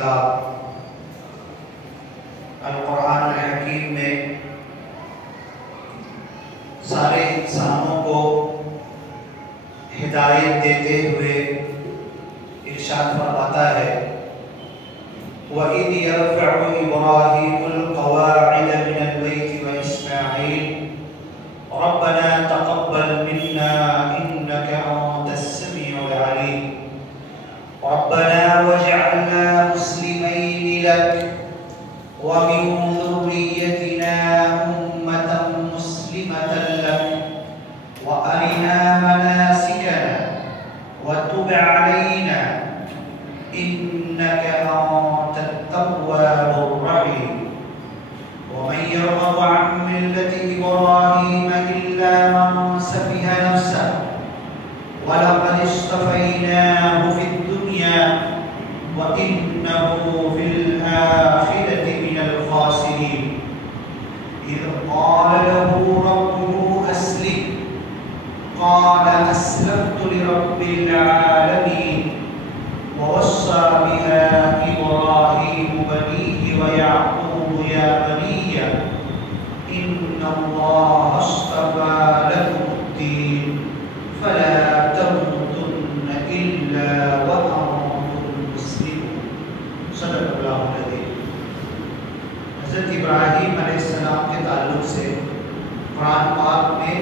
کتاب القرآن الحکیم میں سارے انسانوں کو ہدایت دیتے ہوئے ارشاد فرماتا ہے وَإِذْ يَرْفَعُ إِبْرَاهِيمُ الْقَوَاعِدَ مِنَ الْبَيْتِ وَإِسْمَاعِيلُ رَبَّنَا تَقَبَّلْ مِنَّا إِنَّكَ أَنْتَ السَّمِيعُ الْعَلِيمُ رَبَّنَا وَاجْعَلْنَا مُسْلِمَيْنِ لَكَ وَمِنْ ذُرِّيَّتِنَا أُمَّةً مُسْلِمَةً لَكَ وَأَرِنَا مَنَاسِكَنَا وَتُبْ عَلَيْنَا إِنَّكَ أَنْتَ التَّوَّابُ الرَّحِيمُ وَمَنْ يَرْغَبُ عَنْ مِلَّةِ إِبْرَاهِيمَ إِلَّا مَنْ سَفِهَ نَفْسَهُ وَلَقَدِ اصْطَفَيْنَاهُ فِي الدُّنْيَا وَإِنَّهُ فِي الْآخِرَةِ مِنَ الْخَاسِرِينَ إِذْ قَالَ لَهُ رَبُّهُ أَسْلِمْ قَالَ أَسْلَمْتُ لِرَبِّ الْعَالَمِينَ وَوَصَّى بِهَا إِبْرَاهِيمُ بَنِيهِ وَيَعْقُوبُ يَا بَنِيَّ إِنَّ اللَّهَ اصْطَفَى لَكُمُ الدِّينَ فَلَا تَمُوتُنَّ إِلَّا وَأَنْتُمْ مُسْلِمُونَ صدق اللہ العظیم۔ حضرت ابراہیم علیہ السلام کے تعلق سے قرآن پاک میں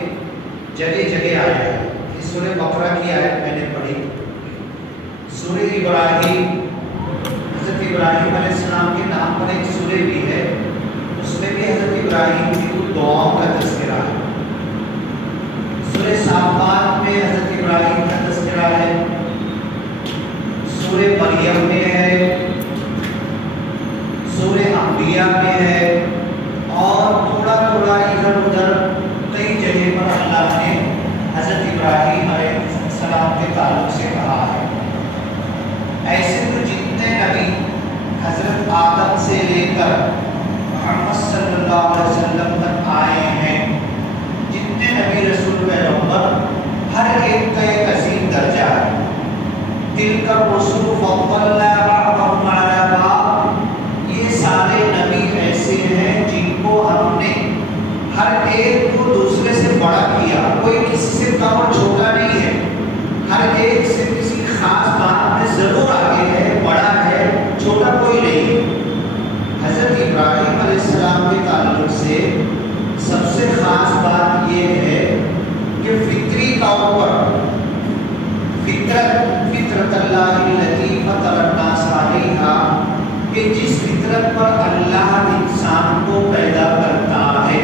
جگہ جگہ آیا ہے۔ اس سورہ بقرہ کی آیت میں نے پڑھی، سورہ ابراہیم، حضرت ابراہیم علیہ السلام کے نام پر ایک سورہ بھی ہے، اس میں بھی حضرت ابراہیم کی کچھ دعاؤں کا تذکرہ ہے۔ سورہ صافات میں حضرت ابراہیم کا تذکرہ ہے، سورہ مریم میں ہے، سورہ انبیاء میں ہے، اور تھوڑا تھوڑا ادھر ادھر کئی جگہ پر اللہ نے حضرت ابراہیم علیہ السلام کے تعلق سے کہا ہے۔ ایسے تو جتنے نبی حضرت آدم سے لے کر محمد صلی اللہ علیہ وسلم تک آئے ہیں، جتنے نبی رسول پیغمبر، ہر ایک کا ایک عظیم درجہ ہے۔ تِلْكَ الرُّسُلُ فَضَّلْنَا بَعْضَهُمْ عَلَىٰ بَعْضٍ، یہ سارے نبی ایسے ہیں جن کو ہم نے ہر ایک کو دوسرے سے بڑا کیا، کوئی کسی سے کم اور چھوٹا نہیں ہے، ہر ایک سے کسی خاص بات میں ضرور آگے ہے، بڑا ہے، چھوٹا کوئی نہیں۔ حضرت ابراہیم علیہ السلام کے تعلق سے سب سے خاص بات یہ ہے کہ فطری طور پر فطرت اللہ التی فطر الناس علیہا، کہ جس فطرت پر اللہ انسان کو پیدا کرتا ہے،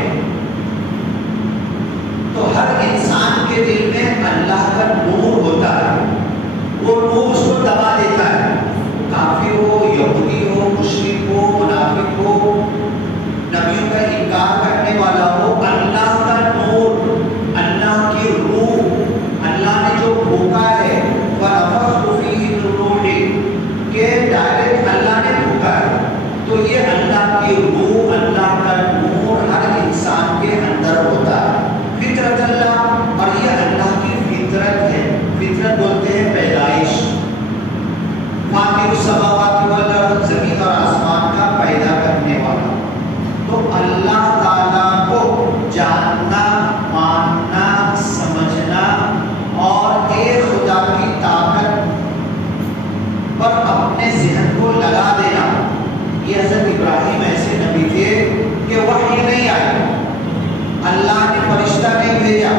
تو ہر انسان کے دل میں اللہ کا نور ہوتا ہے، وہ نور اس کو دبا دیتا ہے، کافر ہو، یہودی ہو، مشرک ہو، منافق ہو، نبیوں کا انکار کرنے والا ہو، اللہ کا نور، اللہ کی روح، اللہ نے جو بھوکا ہے وَنَفَخْتُ فِيهِ مِن رُّوحِي، کہ ڈائریکٹ اللہ نے بھوکا ہے، تو یہ اللہ کی روح، اللہ کا نور ہر انسان کے اندر ہوتا ہے، فطرت اللہ، اور یہ اللہ کی فطرت ہے۔ فطرت بولتے ہیں پیدائش، فاطر السماوات والارض، زمین اور آسمان کا پیدا کرنے والا۔ تو اللہ تعالیٰ کو جاننا، ماننا، سمجھنا اور ایک خدا کی طاقت پر اپنے ذہن کو لگا دینا، یہ حضرت ابراہیم ایسے نبی تھے کہ وحی نہیں آئی، اللہ نے فرشتہ نہیں بھیجا،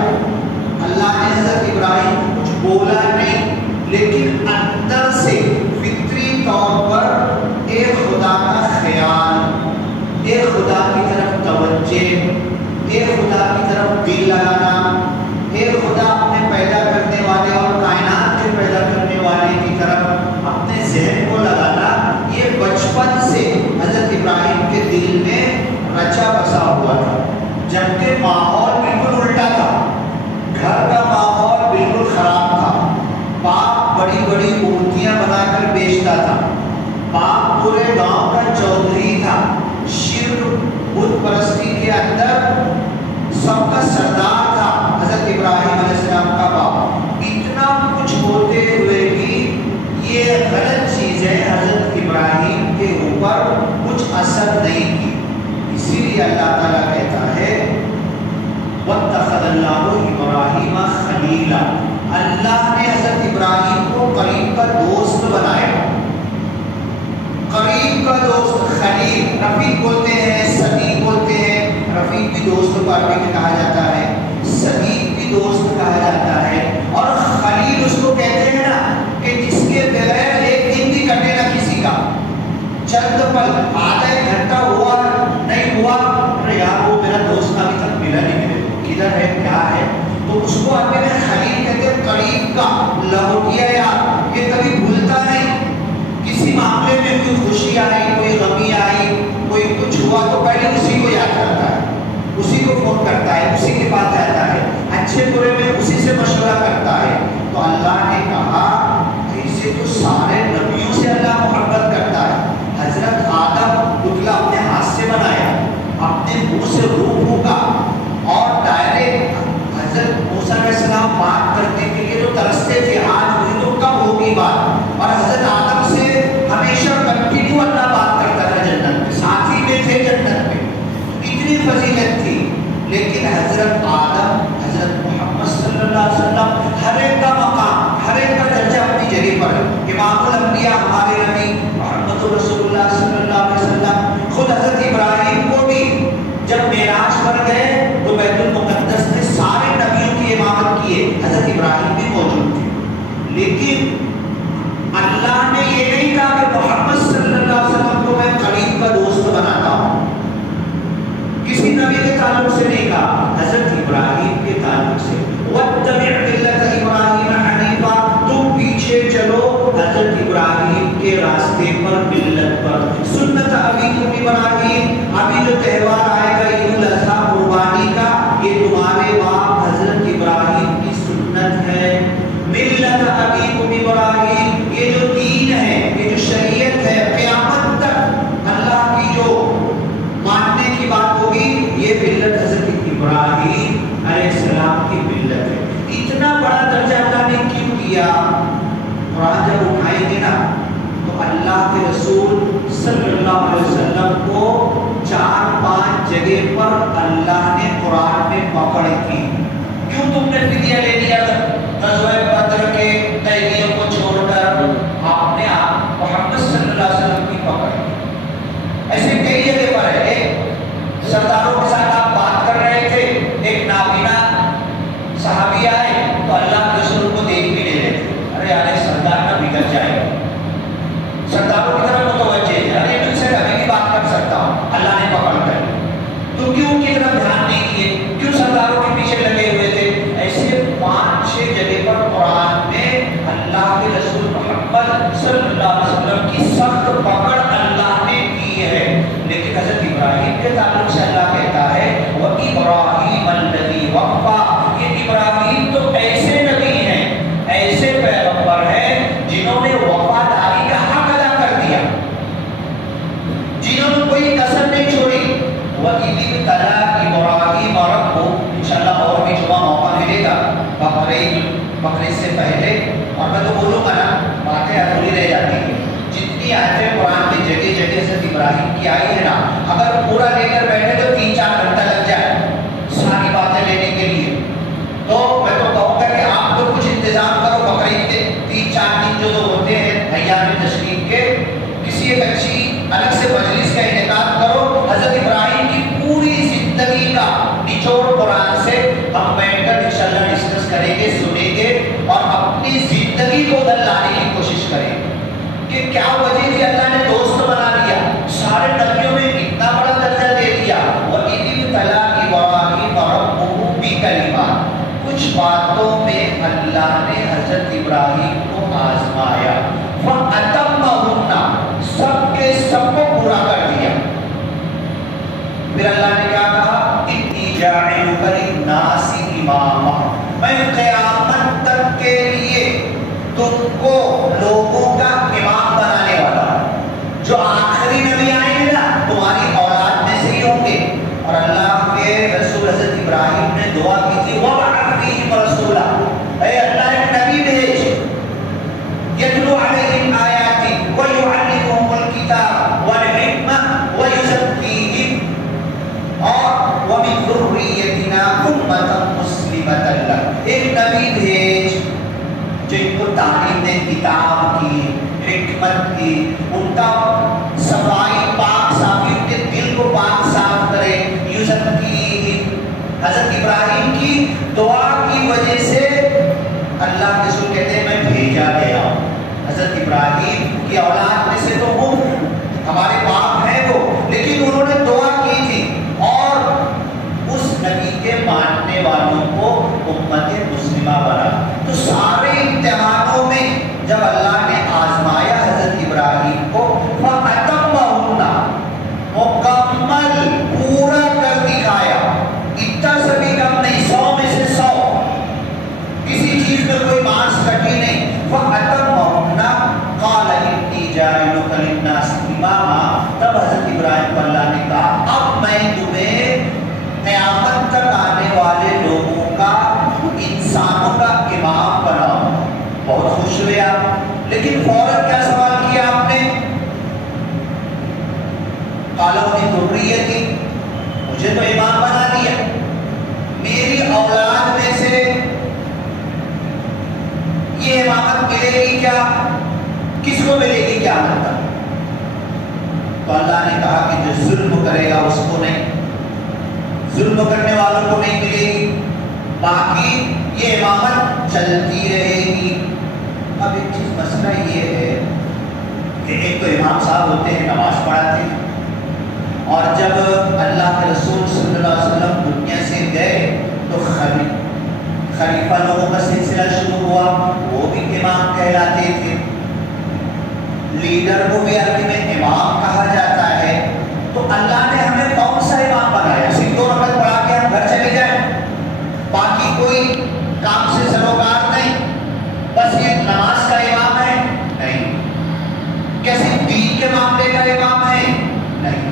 اللہ نے حضرت ابراہیم کو کچھ بولا نہیں، لیکن اندر سے فطری طور پر ایک خدا کا خیال، ایک خدا کی طرف توجہ، ایک خدا کی طرف دل لگانا، ایک خدا اپنے پیدا کرنے والے اور کائنات کے پیدا کرنے والے کی طرف اپنے ذہن کو لگانا، یہ بچپن سے حضرت ابراہیم کے دل میں رچا بسا ہوا تھا، جبکہ ماحول بالکل الٹا تھا، گھر کا ماحول بالکل خراب تھا، باپ بڑی بڑی مورتیاں بنا کر بیچتا تھا، باپ پورے گاؤں کا چودھری تھا، شرک بت پرستی کے اندر سب کا سردار تھا حضرت ابراہیم علیہ السلام کا باپ۔ اتنا کچھ ہوتے ہوئے بھی یہ غلط چیزیں حضرت ابراہیم لیے اللہ تعالیٰ کہتا ہے وَاتَّخَذَ اللَّهُ إِبْرَاهِيمَ خَلِيلًا، اللہ نے حضرت ابراہیم کو قریب کا دوست بنایا. قریب کا دوست، خلیل، رفیق بولتے ہیں، صدیق بولتے ہیں. رفیق بھی دوست کو عربی میں کہا جاتا ہے، صدیق بھی دوست کہا جاتا ہے، اور خلیل اس کو کہتے ہیں نا کہ جس کے بغیر ایک دن بھی کٹے نہ کسی کا. چند پل، آدھا ایک گھنٹہ ہوا نہیں ہوا، ارے یار وہ میرا دوست ابھی تک ملا نہیں میرے کو، کدھر ہے کیا ہے، تو اس کو عربی میں خلیل کہتے ہیں، قریب کا، لہوٹیا یار، یہ کبھی بھولتا نہیں. کسی معاملے میں کوئی خوشی آئی، کوئی غمی آئی، کوئی کچھ ہوا تو پہلے اسی کو یاد کرتا ہے، اسی کو فون کرتا ہے، اسی کے پاس جاتا ہے، اچھے برے میں اسی سے مشورہ کرتا ہے. تو اللہ نے کہا ایسے تو سارے نبیوں سے اللہ محبت کرتا ہے. حضرت آدم پتلا اپنے ہاتھ سے بنایا، اپنے منہ سے روح ہوگا، اور ڈائریکٹ حضرت موسیٰ علیہ السلام بات کرنے کے لیے جو ترستے تھے، آج ہوئی تو کب ہوگی بات. اور حضرت آدم سے ہمیشہ کنٹینیو اللہ بات کرتا تھا جنت میں، ساتھی میں تھے جنت میں، اتنی فضیلت تھی. لیکن حضرت آدم، حضرت محمد صلی اللہ علیہ وسلم، ہر ایک کا مقام، ہر ایک کا درجہ اپنی جگہ پر ہے. امام الانبیاء ہمارے نبی محمد رسول اللہ صلی اللہ علیہ وسلم، خود حضرت ابراہیم کو بھی جب معراج پر گئے تو بیت المقدس میں سارے نبیوں کی امامت کیے، حضرت ابراہیم بھی موجود تھے. لیکن اللہ نے یہ نہیں کہا کہ محمد صلی اللہ علیہ وسلم کو میں قریب کا دوست بناتا ہوں، کسی نبی کے تعلق سے نہیں کہا، حضرت ابراہیم کے تعلق سے. وَاتَّبِعْ مِلَّةَ إِبْرَاهِيمَ حَنِيفًا، تم پیچھے چلو حضرت ابراہیم کے راستے پر، ملت پر. سنت ابیکم ابراہیم، ابھی جو تہوار آئے گا عید الاضحیٰ قربانی کا، یہ تمہارے باپ حضرت ابراہیم کی سنت ہے. ملت ابیکم ابراہیم، یہ جو دین ہے، یہ جو شریعت ہے، قیامت تک اللہ کی جو ماننے کی بات ہوگی، یہ ملت حضرت ابراہیم علیہ السلام کی ملت ہے. اتنا بڑا درجہ اللہ نے کیوں دیا؟ قرآن جب اٹھائیں گے نا تو اللہ کے رسول صلی اللہ علیہ وسلم کو 4-5 جگہ پر اللہ نے قرآن میں پکڑ کی. کیوں تم نے فدیہ لے لیا غزوہ بدر کے قیدیوں کو چھوڑ کر؟ آپ نے محمد صلی اللہ علیہ وسلم کی پکڑ کی. ایسے کئی جگہ پر ہے. ایک سرداروں کے ساتھ آپ بات کر رہے تھے، ایک نابینا صحابی آئے تو اللہ کے رسول کو دیکھ بھی نہیں رہے تھے، ارے یار سردار نہ بگڑ جائے گا. سرداروں کی طرف متوجہ ہے، ارے تم سے کبھی بھی بات کر سکتا ہوں، اللہ نے پکڑ کر. تو کیوں ان کی طرف دھیان نہیں کیے؟ کیوں سرداروں کے پیچھے لگے ہوئے تھے؟ ایسے 5-6 جگہ پر قرآن میں اللہ کے رسول محمد صلی اللہ علیہ وسلم کی سخت پکڑ اللہ نے کی ہے. لیکن حضرت ابراہیم کے تعلق سے اللہ کہتا ہے وَإِبْرَاهِيمَ الَّذِي وَفَّى، یہ ابراہیم تو ایسے نبی ہیں، ایسے پیغمبر ہیں جنہوں نے وفاداری کا حق ادا کر دیا، جنہوں نے کوئی کسر نہیں چھوڑی. وَإِذِ ابْتَلَىٰ إِبْرَاهِيمَ رَبُّهُ، انشاءاللہ اور بھی جمعہ موقع ملے گا بقرعید سے پہلے، اور میں تو بولوں گا نا، باتیں ادھوری رہ جاتی ہیں. جتنی آیتیں قرآن کی جگہ جگہ حضرت ابراہیم کی آئی ہے نا، اگر پورا لے کر بیٹھے تو 3-4 گھنٹہ لگ جائے ساری باتیں لینے کے لیے. تو میں تو کہوں گا کہ آپ تو کچھ انتظام کرو، بقرعید کے 3-4 دن جو ہوتے ہیں ایام تشریق کے، کسی ایک اچھی الگ سے مجلس کا انعقاد کرو. حضرت ابراہیم کی پوری زندگی کا نچوڑ قرآن سے ہم بیٹھ کر انشاءاللہ ڈسکس کریں گے، سنیں گے، اور اپنی زندگی کو لانے کی کوشش کریں گے کہ کیا وجہ تھی اللہ نے دوست بنا لیا، سارے نبیوں میں اتنا بڑا درجہ دے دیا. وَإِذِ ابْتَلَىٰ إِبْرَاهِيمَ رَبُّهُ بِكَلِمَاتٍ، کچھ باتوں میں اللہ نے حضرت ابراہیم کو آزمایا. فَأَتَمَّهُنَّ، سب کے سب کو پورا کر دیا. پھر اللہ نے کیا کہا؟ اِنِّي جَاعِلُكَ لِلنَّاسِ إِمَامًا، میں قیامت تک کے لیے تم کو لوگوں کا امام بنانے والا ہوں. جو آخری نبی آئیں گے نا تمہاری اولاد میں سے ہی ہوں گے. اور اللہ کے رسول حضرت ابراہیم نے دعا کی تھی وَبَعَثْ فِيهِمْ رَسُولًا، اے اللہ ایک نبی بھیج، يَتْلُو عَلَيْهِمْ آيَاتِكَ وَيُعَلِّمُهُمُ الْكِتَابَ وَالْحِكْمَةَ وَيُزَكِّيهِمْ. تعلیم کتاب کی، حکمت کی، ان کا صفائی پاک صافی، ان کے دل کو پاک صاف کرے. یوسف کی، حضرت ابراہیم کی دعا کی وجہ سے اللہ کے رسول کہتے ہیں میں بھیجا گیا. حضرت ابراہیم کی اولاد میں سے تو وہ ہمارے باپ ہیں وہ، لیکن انہوں نے دعا کی تھی اور اس نبی کے ماننے والوں کو امت مسلمہ بنا. تو سارے امتحانوں میں جب اللہ نے آزمایا حضرت ابراہیم کو، فَأَتَمَّهُنَّ، مکمل پورا کر دکھایا. اتنا سے بھی کم نہیں، 100 میں سے 100، کسی چیز میں کوئی مارکس کٹی نہیں. فَأَتَمَّهُنَّ قَالَ إِنِّي جَاعِلُكَ لِلنَّاسِ إِمَامًا. تب حضرت ابراہیم کو اللہ نے کہا اب میں تمہیں قیامت تک آنے والے لوگوں کا، انسانوں کا امام بناؤں. بہت خوش ہوئے آپ، لیکن فوراً کیا سوال کیا آپ نے؟ قَالَ وَمِن ذُرِّيَّتِي، مجھے تو امام بنا دیا، میری اولاد میں سے یہ امامت ملے گی کیا؟ کس کو ملے گی کیا مطلب؟ تو اللہ نے کہا کہ جو ظلم کرے گا اس کو نہیں، ظلم کرنے والوں کو نہیں ملے گی، باقی یہ امامت چلتی رہے گی. اب ایک چیز مسئلہ یہ ہے کہ ایک تو امام صاحب ہوتے ہیں، نماز پڑھاتے ہیں، اور جب اللہ کے رسول صلی اللہ علیہ وسلم دنیا سے گئے تو خلیفہ لوگوں کا سلسلہ شروع ہوا، وہ بھی امام کہلاتے تھے. لیڈر کو بھی عربی میں امام کہا جاتا ہے. تو اللہ نے ہمیں کون سا امام بنایا؟ صرف 2 رکعت پڑھا کے ہم گھر چلے جائیں، باقی کوئی کام سے سروکار نہیں، بس یہ نماز کا امام ہے؟ نہیں. کیسے دین کے معاملے کا امام ہے؟ نہیں.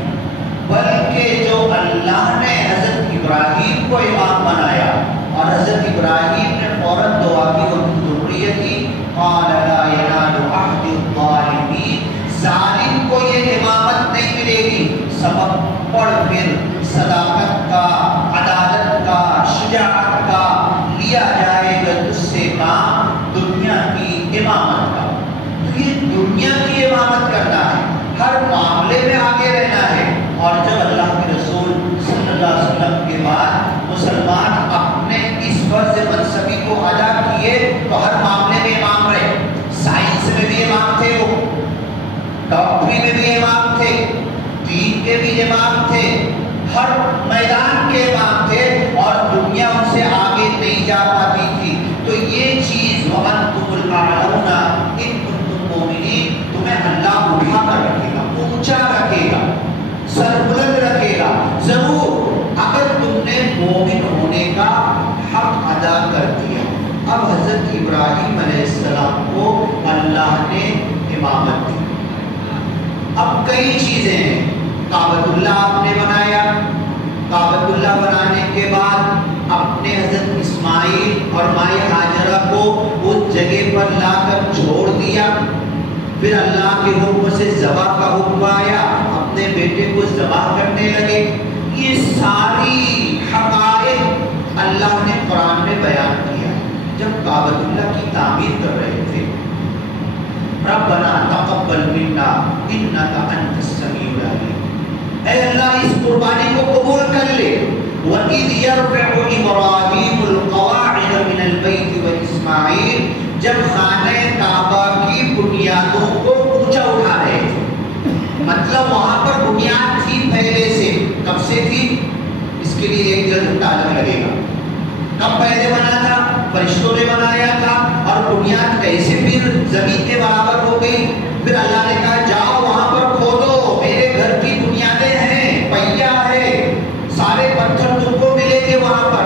بلکہ جو اللہ نے حضرت ابراہیم کو امام بنایا اور حضرت ابراہیم نے فوراً دعا کی وَمِن ذُرِّيَّتِي قَالَ لَا يَنَالُ عَهْدِ الظَّالِمِينَ، ظالم کو یہ امامت نہیں ملے گی. سبق پڑھ پھر صداقت کا، عدالت کا، شجاعت کا لیا جائے گا تجھ سے کام، دنیا کی امامت کا. تو یہ دنیا کی امامت کرنا ہے، ہر معاملے میں آگے رہنا ہے. اور جب اللہ کے رسول صلی اللہ علیہ وسلم کے بعد مسلمان اپنے اس فرض منصبی کو ادا کیے تو ہر معاملے میں امام رہے. سائنس میں بھی امام تھے، وہ ڈاکٹری میں بھی امام تھے، دین کے بھی امام تھے، ہر میدان کے امام تھے، اور دنیا ان سے آگے نہیں جا پاتی تھی. تو یہ چیز وَأَنْتُمُ الْأَعْلَوْنَ إِن كُنتُم مُؤْمِنِينَ، تمہیں اللہ اٹھا کر رکھے گا، اونچا رکھے گا، سر بلند رکھے گا ضرور، اگر تم نے مومن ہونے کا حق ادا کر دیا. اب حضرت ابراہیم علیہ السلام کو اللہ نے امامت دی. اب کئی چیزیں ہیں. کعبۃ اللہ آپ نے بنایا، کعبۃ اللہ بنانے کے بعد اپنے حضرت اسماعیل اور مائی ہاجرہ کو اس جگہ پر لا کر چھوڑ دیا. پھر اللہ کے حکم سے ذبح کا حکم آیا، اپنے بیٹے کو ذبح کرنے لگے. یہ ساری حقائق اللہ نے قرآن میں بیان کیا. جب کعبۃ اللہ کی تعمیر کر رہے تھے، ربنا تقبل منا انک انت السمیع العلیم، اے اللہ اس قربانی کو قبول کر لے. وَإِذْ يَرْفَعُ إِبْرَاهِيمُ الْقَوَاعِدَ مِنَ الْبَيْتِ وَإِسْمَاعِيلُ، جب خانہ کعبہ کی بنیادوں کو اونچا اٹھا رہے تھے، مطلب وہاں پر بنیاد تھی پہلے سے. کب سے تھی؟ اس کے لیے ایک جلد تعلق لگے گا. کب پہلے بنا تھا؟ فرشتوں نے بنایا تھا. اور بنیاد کیسے پھر زمین کے برابر ہو گئی؟ پھر اللہ نے کہا جاؤ وہاں پر کھودو، میرے گھر کی بنیادیں ہیں، پہیا ہے، سارے پتھر تم کو ملیں گے وہاں پر،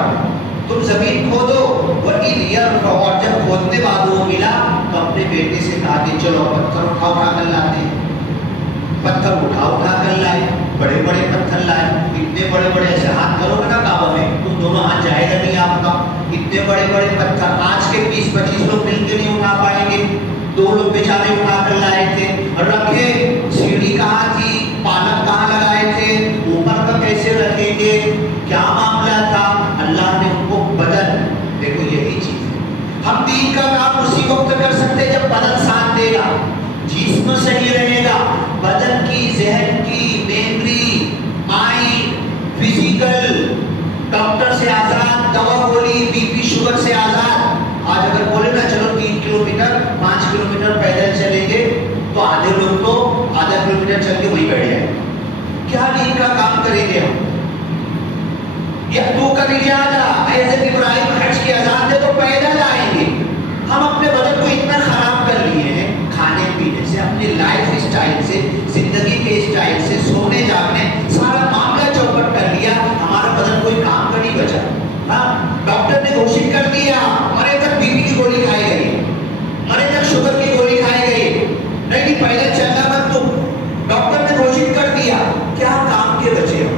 تم زمین کھودو. وَإِذْ يَرْفَعُ، اور جب کھودنے بعد وہ ملا تو اپنے بیٹے سے کہا کہ چلو پتھر اٹھا کر لاتے ہیں. پتھر اٹھا کر لائے، بڑے بڑے پتھر لائے. اتنے بڑے بڑے، ایسے ہاتھ کرو گے نا کعبہ میں تم دونوں ہاتھ جائے گا نہیں آپ کا. اتنے بڑے بڑے پتھر آج کے 20-25 لوگ مل کے نہیں اٹھا پائیں گے. 2 لوگ بیچارے اٹھا کر لائے تھے، رکھے. سیڑھی کہاں تھی، پالک کہاں لگائے تھے، اوپر کا کیسے رکھیں گے، کیا معاملہ تھا. اللہ نے ان کو بدل. دیکھو یہی چیز ہے، ہم دین کا کام اسی وقت کر سکتے یأتوک رجالا، حضرت ابراہیم حج کی اذان دے تو پیدل آئیں گے. ہم اپنے بدن کو اتنا خراب کر لیے ہیں کھانے پینے سے، اپنے لائف اسٹائل سے، زندگی کے اسٹائل سے، سونے جاگنے، سارا معاملہ چوپٹ کر لیا، ہمارا بدن کوئی کام کا نہیں بچا. ہاں، ڈاکٹر نے گھوشت کر دیا مرے تک بی پی کی گولی کھائی گئی، مرے تک شوگر کی گولی کھائی گئی، نہیں پیدل چلنا مت تم. ڈاکٹر نے گھوشت کر دیا، کیا کام کے بچے ہو؟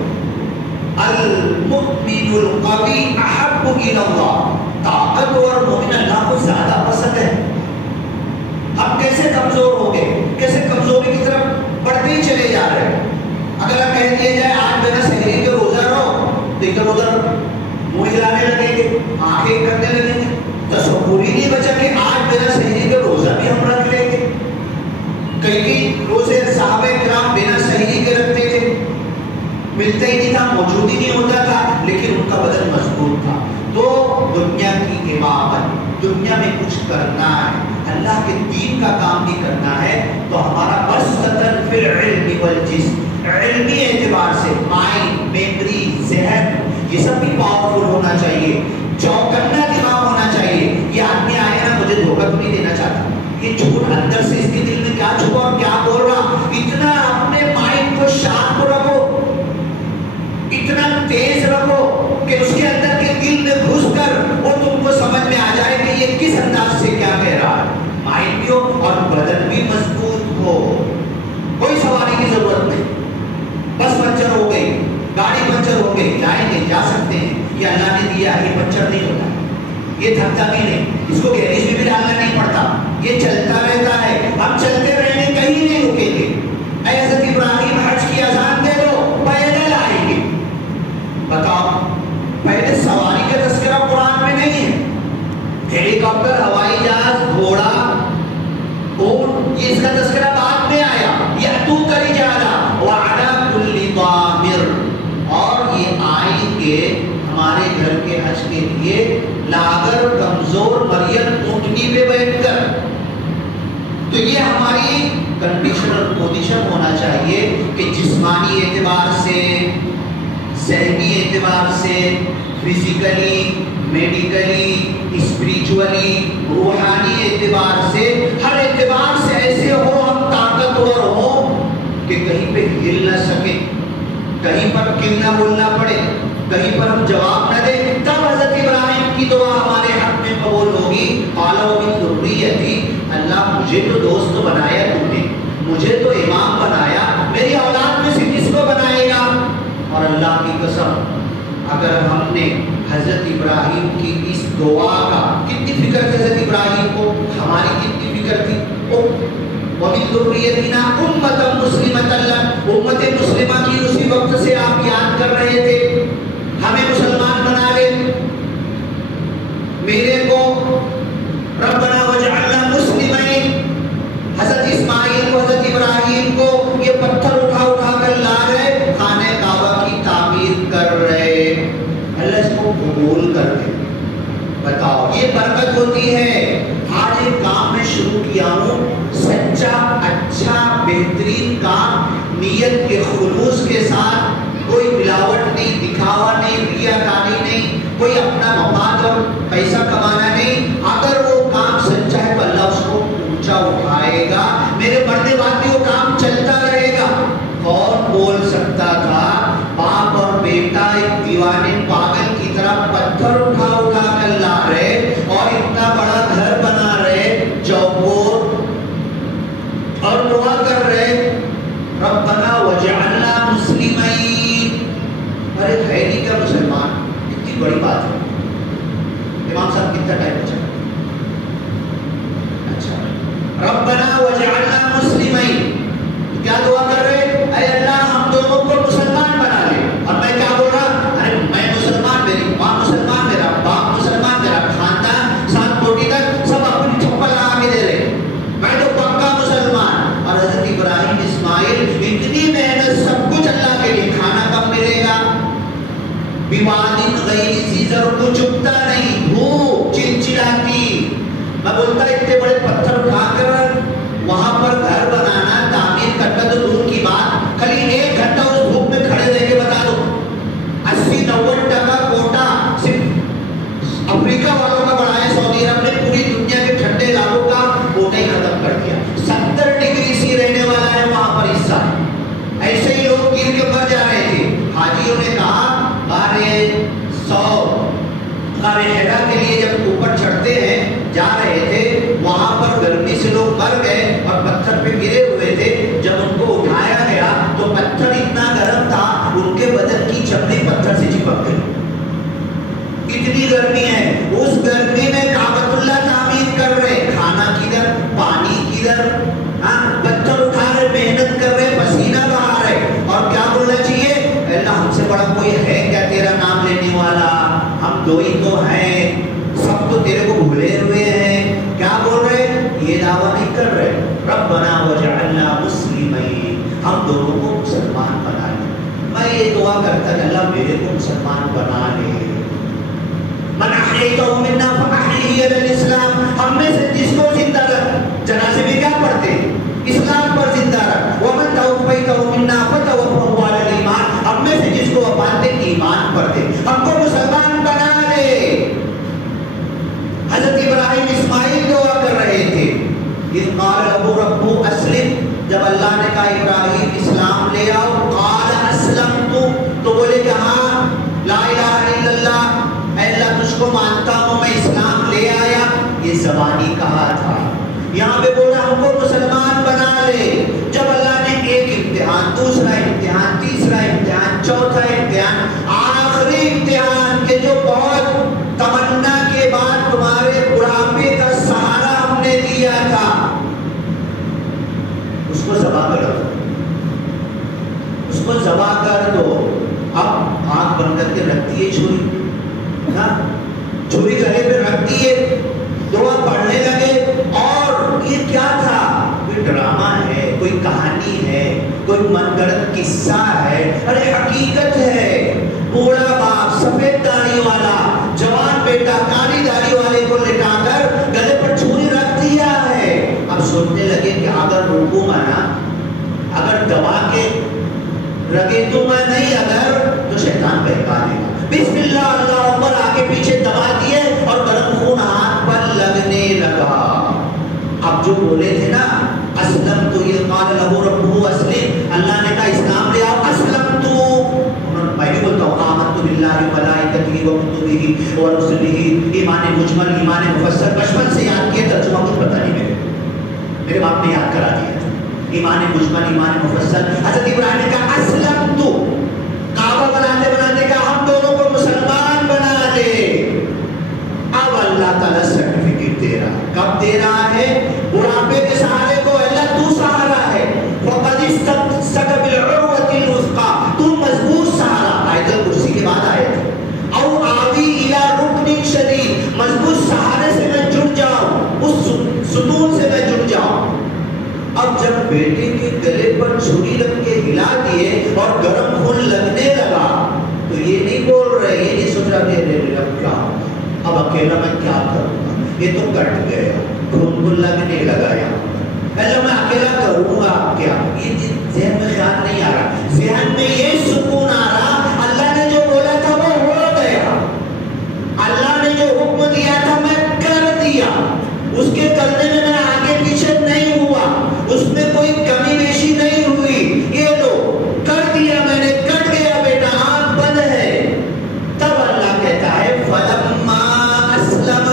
المؤمن القوی احب الی اللہ، طاقتور مومن اللہ کو زیادہ پسند ہے. ہم کیسے کمزور ہو گئے، کیسے کمزوری کی طرف بڑھتے ہی چلے جا رہے ہیں. اگر آپ کہہ دیا جائے آج بنا سحری کے روزہ رہو تو ادھر ادھر منہ ہلانے لگیں گے، آنکھیں کرنے لگیں گے. تصور ہی نہیں بچا کہ آج بنا سحری کے روزہ بھی ہم رکھ لیں گے. کئی روزے صحابہ کرام بنا سحری کے رکھتے تھے، ملتا ہی نہیں تھا، موجود ہی نہیں ہوتا تھا، لیکن ان کا بدن مضبوط تھا. تو دنیا کی امامت، دنیا میں کچھ کرنا ہے، اللہ کے دین کا کام بھی کرنا ہے، تو ہمارا بسطن فی العلم والجسم، علمی اعتبار سے مائنڈ، میموری، ذہن، یہ سب بھی پاورفل ہونا چاہیے، چوکنا دماغ ہونا چاہیے. یہ آدمی آیا نا مجھے دھوکہ تو نہیں دینا چاہتا، یہ جھوٹ اندر سے اس کے دل میں کیا چھپا اور کیا بول رہا. اتنا اپنے مائنڈ کو شارپ رکھو، اتنا تیز رکھو کہ اس کے اندر کے دل میں گھس کر وہ تم کو سمجھ میں آ جائے کہ یہ کس انداز سے کیا کہہ رہا ہے. مائنڈ بھی ہو اور بدن بھی مضبوط ہو. کوئی سواری کی ضرورت نہیں، بس پنچر ہو گئی، گاڑی پنچر ہو گئی، جائیں گے، جا سکتے ہیں، یہ اللہ نے دیا، یہ پنچر نہیں ہوتا، یہ تھکتا بھی نہیں، اس کو گیریج میں بھی ڈالنا نہیں پڑتا، یہ چلتا رہتا ہے. ہم چلتے رہنے کہیں نہیں رکیں گے. حضرت ابراہیم حج کی اذان دے دو پیدل آئیں گے. بتاؤ، پہلے سواری کا تذکرہ قرآن میں نہیں ہے. ہیلی کاپٹر، ہوائی جہاز، گھوڑا، اونٹ، یہ اس کا تذکرہ بعد میں آیا. یأتوک رجالا وعلی کل ضامر، اور یہ آئیں گے ہمارے گھر کے حج کے لیے لاغر کمزور مریم اونٹنی پہ بیٹھ کر. تو یہ ہماری کنڈیشن اور پوزیشن ہونا چاہیے کہ جسمانی اعتبار سے، ذہنی اعتبار سے، فزیکلی، میڈیکلی، اسپریچولی، روحانی اعتبار سے، ہر اعتبار سے ایسے ہو ہم طاقتور ہو کہ کہیں پہ ہل نہ سکے، کہیں پر کل نہ بولنا پڑے، کہیں پر ہم جواب نہ دیں. تب حضرت ابراہیم کی دعا ہمارے حق میں قبول ہوگی. قَالَ وَمِن ذُرِّيَّتِي، اللہ مجھے تو دوست بنایا تم نے، مجھے تو امام بنایا، میری اولاد میں سے کس کو بنائے گا؟ اور اللہ کی قسم، اگر ہم نے حضرت ابراہیم کی اس دعا کا، کتنی فکر تھی حضرت ابراہیم کو، ہماری کتنی فکر تھی. وَمِن ذُرِّيَّتِنَا أُمَّةً مُسْلِمَةً لَكَ، امت مسلمہ کی اسی وقت سے آپ یاد کر رہے تھے، ہمیں مسلمان بنا لے. میرے کو ربنا وجعلنا مسلمین، حضرت اسماعیل کو، حضرت ابراہیم کو یہ پتھر اٹھا اٹھا کر لا رہے، خانہ کعبہ کی تعمیر کر رہے. اللہ اس کو قبول کر دے. بتاؤ، یہ برکت ہوتی ہے. آج ایک کام میں شروع کیا ہوں، سچا، اچھا، بہترین کام، نیت کے خلوص کے ساتھ، کوئی ملاوٹ نہیں، دکھاوا نہیں، ریاکاری نہیں، کوئی اپنا مفاد اور پیسہ کمانا نہیں. اگر وہ کام سچا ہے تو اللہ اس کو اونچا اٹھائے گا. میرے مرنے بعد بھی وہ کام چلتا رہے گا. کون بول سکتا تھا باپ اور بیٹا ایک دیوانے پاگل کی طرح پتھر اٹھا اٹھا کر لا رہے اور اتنا بڑا گھر بنا رہے چوکور، اور دعا کر رہے ربنا وجعلنا مسلمین. ارے ہے نہیں کیا مسلمان؟ اتنی بڑی بات ہے. امام صاحب کتنا ٹائم بچا؟ اچھا، ربنا وجعلنا مسلمین. کیا دعا کر رہے؟ اے اللہ ہم دونوں کو مسلمان بنا لے. اور میں کیا بول رہا؟ ارے میں مسلمان، میری ماں مسلمان، میرا باپ مسلمان، میرا خاندان 7 کوٹی تک سب اپنی چھپا لگا کے دے رہے، میں تو پکا مسلمان. اور حضرت ابراہیم غار حرا کے لیے جب اوپر چڑھتے ہیں جا رہے تھے، وہاں پر گرمی سے لوگ مر گئے اور پتھر پہ گرے ہوئے تھے. جب ان کو اٹھایا گیا تو پتھر اتنا گرم تھا ان کے بدن کی چمڑی پتھر سے چپک گئی. اتنی گرمی ہے. اس گرمی میں کعبۃ اللہ تعمیر کر رہے، کھانا کدھر، پانی کدھر، پتھر اٹھا رہے، محنت کر رہے، پسینہ بہا رہے. اور کیا بولنا چاہیے؟ اللہ ہم سے بڑا کوئی ہے کیا تیرا نام لینے والا؟ ہم دو ہی تو ہیں، سب تو تیرے کو بھولے ہوئے ہیں. کیا بول رہے؟ یہ دعویٰ نہیں کر رہے ربنا وجعلنا مسلمین، ہم دونوں کو مسلمان بنا لے. میں یہ دعا کرتا کہ اللہ میرے کو مسلمان بنا لے. من احییتہ منا فاحیہ علی الاسلام، ہم میں سے جس کو زندہ رکھ، جنازے میں کیا پڑھتے؟ اسلام پر زندہ رکھ. ومن توفیتہ منا فتوفہ علی الایمان، ہم میں سے جس کو وفات دے ایمان پر دے، ہم کو مسلمان بنا لے. حضرت ابراہیم اسماعیل دعا کر رہے تھے. اذ قال له ربه اسلم، جب اللہ نے کہا ابراہیم اسلام لے آؤ، قال اسلمت، تو بولے کہ ہاں لا الہ الا اللہ، اے اللہ تجھ کو مانتا ہوں، میں اسلام لے آیا. یہ زبانی کہا تھا. یہاں پہ بولا ہم کو مسلمان بنا لے. جب اللہ نے ایک امتحان، دوسرا امتحان، تیسرا امتحان، چوتھا امتحان، آخری امتحان کہ جو بہت تمنا کے بعد تمہارے بڑھاپے کا سہارا ہم نے دیا تھا، اس کو ذبح کر دو، اس کو ذبح کر دو. اب آنکھ بند کر کے رکھ دیے چھری، چھری گلے پہ رکھ دیے، دعا پڑھنے لگے. اور یہ کیا تھا؟ کوئی ڈرامہ ہے، کوئی کہانی ہے، کوئی من گڑت قصہ ہے؟ ارے حقیقت ہے. بوڑھا باپ سفید داڑھی والا جوان بیٹا کالی داڑھی والے کو لٹا کر گلے پر چھری رکھ دیا ہے. اب سوچنے لگے کہ اگر رکو مانا، اگر دبا کے رگے تو میں نہیں، اگر تو شیطان بہکا دے گا. بسم اللہ اللہ اکبر، آگے پیچھے دبا دیے اور گرم خون ہاتھ پر لگنے لگا. اب جو بولے تھے نا اسلم تو، یہ قال له ربه اسلم، اللہ نے کہا اسلام لے آؤ، اسلم تو. میں بھی بولتا ہوں آمنت باللہ وملائکتہ وکتبہ ورسلہ، ایمان مجمل، ایمان مفصل. بچپن سے یاد کیا، ترجمہ کچھ پتہ نہیں میرے باپ نے یاد کرا دیا. ایمان مجمل، ایمان مفصل. حضرت ابراہیم نے کہا اسلم تو، کعبہ بناتے بناتے کہا ہم دونوں کو مسلمان بنا لے. اب اللہ تعالیٰ سرٹیفکیٹ دے رہا. کب دے رہا ہے؟ بڑھاپے کے سہارے کو اللہ تو سہارا ہے. وقد استمسک بالعروۃ الوثقی، تو مضبوط سہارا. آیت الکرسی کے بعد آئے تھے او آوی الی رکن شدید، مضبوط سہارے سے میں جڑ جاؤں، اس ستون سے میں جڑ جاؤں. اب جب بیٹے کے گلے پر چھری رکھ کے ہلا دیے اور گرم خون لگنے لگا تو یہ نہیں بول رہے، یہ نہیں سوچ رہا کہ اب کیا ہوگا، اب اکیلا میں کیا کروں گا، یہ تو کٹ گیا، خون لگنے لگا. اللہ میں اکیلا کروں گا کیا، یہ ذہن میں خیال نہیں آ رہا. ذہن میں یہ سکون آ رہا اللہ نے جو بولا تھا وہ ہو گیا، اللہ نے جو حکم دیا تھا میں کر دیا، اس کے کرنے میں میں آگے پیچھے نہیں ہوا، اس میں کوئی کمی بیشی نہیں ہوئی. یہ لو کر دیا میں نے، کٹ گیا بیٹا، آنکھ بند ہے. تب اللہ کہتا ہے فلما اسلم،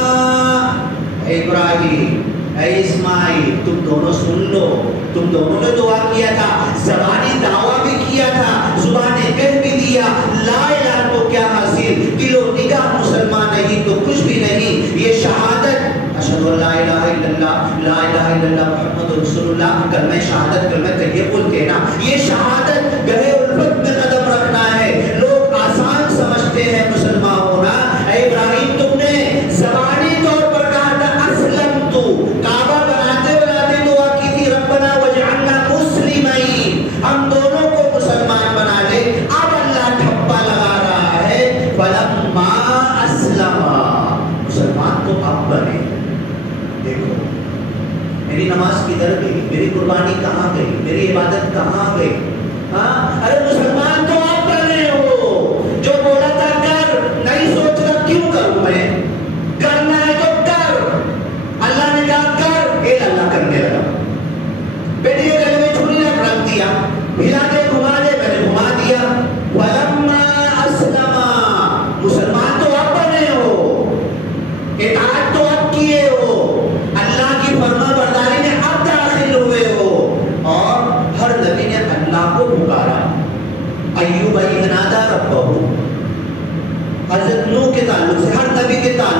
اے ابراہیم، اے اسماعیل، تم دونوں سن لو، تم دونوں نے دعا کیا تھا، زبانی دعویٰ بھی کیا تھا، زبانیں کہہ بھی دیا لا الہ تو کیا حاصل، دل و نگاہ مسلمان نہیں تو کچھ بھی نہیں. یہ شہادت اشہد ان لا الہ الا اللہ، لا الہ الا اللہ محمد رسول اللہ، کلمہ شہادت، کلمہ طیب بولتے ہیں نا، یہ شہادت گہرے الفت میں قدم رکھنا ہے. لوگ آسان سمجھتے ہیں مسلمان ہونا. اے ابراہیم تم نے زبانی طور پر کہا تھا اسلم تو، کعبہ بناتے بناتے دعا کی تھی ربنا وجعلنا مسلمین، ہم دونوں کو مسلمان بنا لے. اب اللہ ٹھپا لگا رہا ہے فلما اسلم، مسلمان تو اب بنے. دیکھو میری نماز کدھر گئی، میری قربانی کہاں گئی، میری عبادت کہاں گئی؟ ارے مسلمان تو آپ بنے ہو. جو بولا تھا کر، نہیں سوچ رہا کیوں کروں میں، کرنا ہے تو کر. اللہ نے کہا کر، اے اللہ کرنے لگا. بیٹی کے گلے میں چھری رکھ دیا، ہلا دے گھما دے، میں نے گھما دیا. فلما اسلم، مسلمان تو آپ بنے ہو.